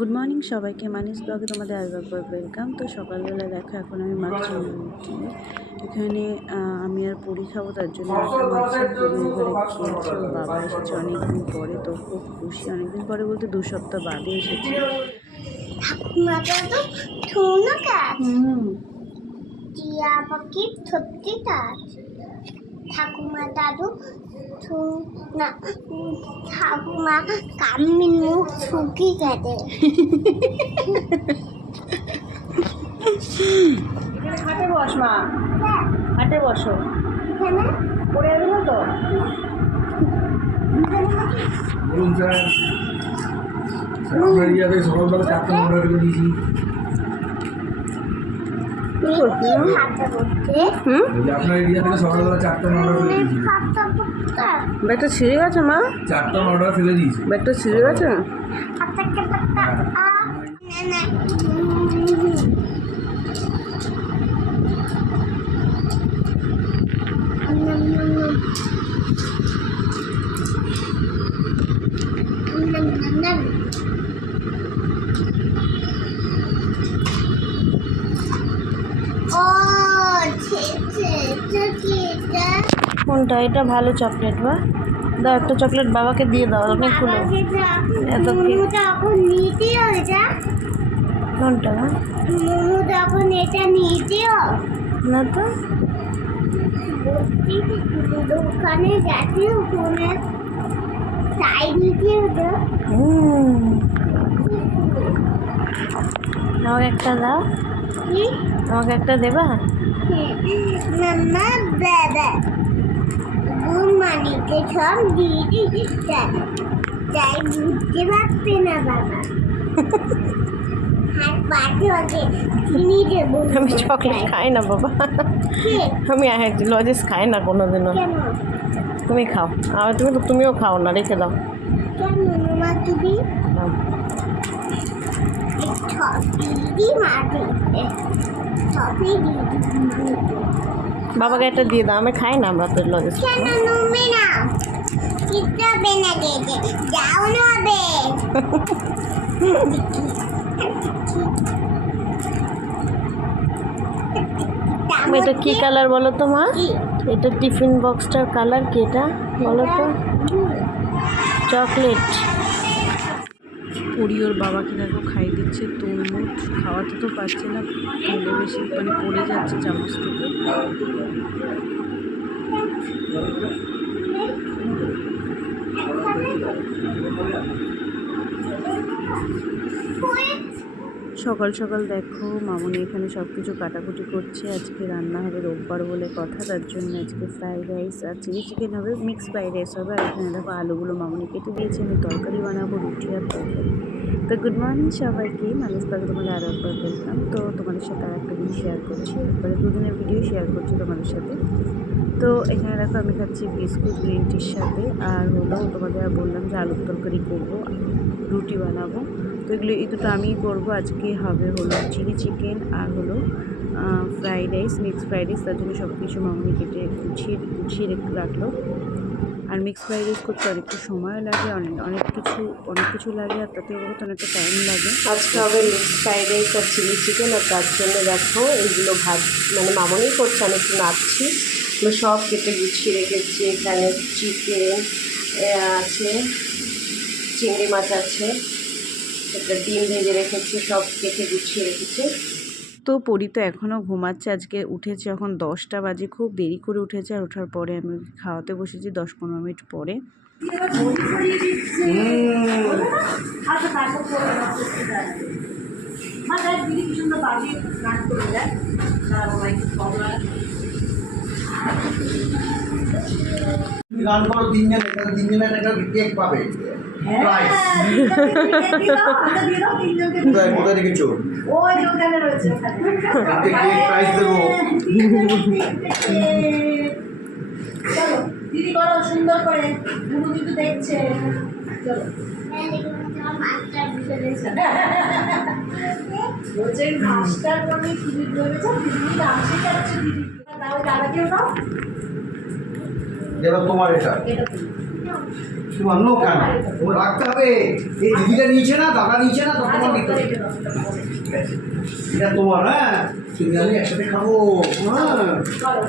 Good morning সবাইকে, মানিস ব্লগে তোমাদের আরেকবার ওয়েলকাম। তো সকালবেলা দেখো এখন আমি মাখছি রুটি। এখানে আমি আর পুরি খাবো, তার জন্য আটা মাখছি। পুরীর ঘরে খেয়েছে, ওর বাবা এসেছে অনেকদিন পরে, তো খুব খুশি। অনেকদিন পরে বলতে 2 সপ্তাহ বাদে এসেছে। টিয়া পাখির সত্যি কাজ ঠাকুমা দাদু না ঠাকুমা কামিন মুখ শুকি কেটে হাটে বস মা, হাটে বসো, এখানে পড়ে গেল তো। বলুন স্যার, আপনার ইয়াতে সকালবেলা 4টা অর্ডার করে দিয়েছি। আপনার এরিয়া থেকে সকালবেলা 4টা অর্ডার করে দিয়েছি। ব্যাগটা ছিঁড়ে গেছে মা, 4টা অর্ডার ফেলে দিয়েছি। ব্যাগটা ছিঁড়ে গেছে। কোনটা? এটা ভালো চকলেট বা দাও, একটা চকলেট বাবাকে দিয়ে দাও অনেকগুলো। এত যখন নিতেও এটা কোনটা যখন এটা নিতেও না তো? দোকানে গেছে ওখানে তাই নিতেও তো আমাকে একটা দাও, কি আমাকে একটা দেবা? মাম্মা বাবা মানিকে সব দিয়ে দিচ্ছে তাই বুঝতে পারছে না বাবা হাত পাতে ওকে চিনি দেবো। আমি চকলেট খাই না বাবা, আমি লজেস খাই না কোনোদিনও। কেন তুমি খাও, আর তুমিও খাও না, রেখে দাও। কেন মামা তুমি দাও। দিদি মাটি সবই দিদি বাবাকে একটা দিয়ে দাও, আমি খাই না আমরা তো লজেস। কেন নুমে না কিটা বেনা গেছে যাও না বে এটা কি কালার বলো তো মা? এটা টিফিন বক্সটার কালার কি? এটা বলো তো। চকলেট। পুরি ওর বাবাকে দেখো খাই দিচ্ছে তরমুজ। খাওয়াতে তো পারছে না, খেলে বেশি মানে পড়ে যাচ্ছে চামচ থেকে। সকাল সকাল দেখো মামনি এখানে সব কিছু কাটাকুটি করছে। আজকে রান্না হবে, রোববার বলে কথা, তার জন্য আজকে ফ্রাইড রাইস আর চিলি চিকেন হবে, মিক্স ফ্রাইড রাইস হবে। আর এখানে দেখো আলুগুলো মামনি কেটে দিয়েছে, আমি তরকারি বানাবো, রুটি আর তরকারি। তো গুড মর্নিং সবাইকে, মানুষ পাখি তোমাদের আরও একবার বলতাম। তো তোমাদের সাথে আর একটা দিন শেয়ার করছি, একবারে দুদিনের ভিডিও শেয়ার করছি তোমাদের সাথে। তো এখানে দেখো আমি খাচ্ছি বিস্কুট গ্রিন টির সাথে, আর হলো তোমাদের বললাম যে আলুর তরকারি করবো, রুটি বানাবো। তো এগুলো এই দুটো আমিই করবো। আজকে হবে হলো চিলি চিকেন আর হলো fried rice, mix fried rice. তার জন্য সব কিছু মামনি কেটে গুছিয়ে রাখলো। আর মিক্স ফ্রাইড রাইস করতে অনেকটা সময় লাগে, অনেক কিছু লাগে, আর তাতে তো অনেকটা টাইম লাগে। আজকে হবে মিক্স ফ্রাইড রাইস আর চিলি চিকেন, আর তার জন্য দেখো এইগুলো মানে মামনি করছে, আমি একটু নাচছি। সব কেটে গুছিয়ে রেখেছি। এখানে চিকেন আছে, চিংড়ি মাছ আছে, একটা ডিম ভেজে রেখেছি, সব কেটে গুছিয়ে রেখেছি। তো পরি তো এখনও ঘুমাচ্ছে, আজকে উঠেছে এখন 10টা বাজে, খুব দেরি করে উঠেছে। আর ওঠার পরে আমি খাওয়াতে বসেছি 10-15 মিনিট পরে। গান করো 3 জনের একটা কেক পাবে। প্রাইস কোথায় রেখেছো? ওই ওখানে রয়েছে, ওখানে কেক প্রাইস দেবো। চলো দিদি করো সুন্দর করে, গুরু কিন্তু দেখছে। চলো বলছে মাস্টার করে টিভি ধরেছে, দিদি আসে যাচ্ছে, দিদি দাও, দাদাকেও দাও। এবার তোমার এটা তোমার নো কেন? ও রাখতে হবে। এই দিদিটা নিচে না, দাদা নিচে না, তখন রেখে দাও এটা পরে। এটা তোমার, হ্যাঁ তুমি আমি একসাথে খাবো। হ্যাঁ চলো।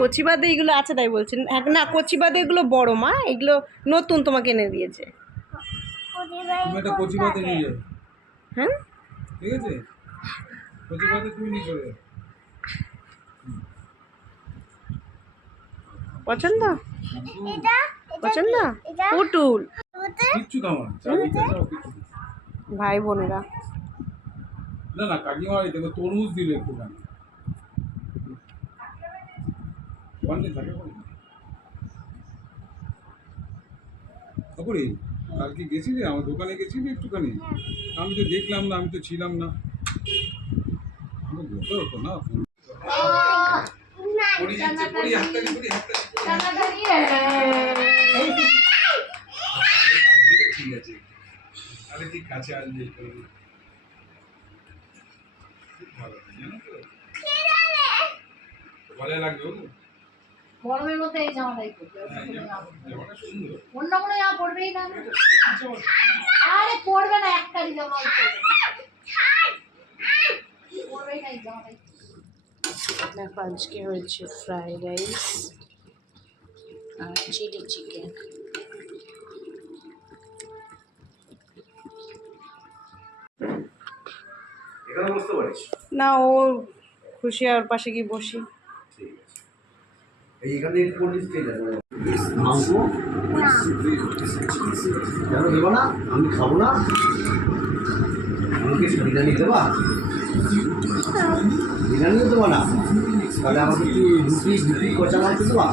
কচি বাদে এগুলো আছে তাই বলছেন। না কচি বাদে এগুলো বড় মা, এগুলো নতুন তোমাকে এনে দিয়েছে। ওদের বাড়ি তুমি একটা কচি পাতে নিয়ে যাও, হ্যাঁ ঠিক আছে? কচি পাতে তুমি নিয়ে চলে যাও। পছন্দ এটা পছন্দ এটা পুটুল কিচ্ছু খাওয়া না, চা দিতে যাও কিছু না। ভাই বোনেরা। না না, কাকিমা দেখো তরমুজ দিল একটুখানি, পানি থাকে পানি। কাকুরি কালকে গেছিলি আমার দোকানে, গেছিলি একটুখানি? আমি তো দেখলাম না, আমি তো ছিলাম না। আমার বলতে হতো না। পড়ি যাচ্ছে, পড়ি হাততালি, পড়ি হাততালি, ঠিক আছে। আরে ঠিক কাছে আসবে, ভালো জানো তো, ভালো লাগবে। গরমের মধ্যে এই জামাটাই পরবে, জামাটা সুন্দর, অন্য কোনো জামা পরবেই না। আরে পরবে না, একটাই জামা পরবে, পরবেই না এই জামাটাই। দেখো আজকে হয়েছে ফ্রাইড রাইস আর চিলি চিকেন। এখানে বসতে পারিস। না ও খুশি আর পাশে গিয়ে বসি। ঠিক আছে, এইখানে পুলিশ ঠিক আছে। মাংস কেন দেবো না? আমি খাবো না। আমাকে বিরিয়ানি দেবা? বিরিয়ানিও দেবো না? তাহলে আমাকে কি রুটি রুটি কচা মাংস দেবা?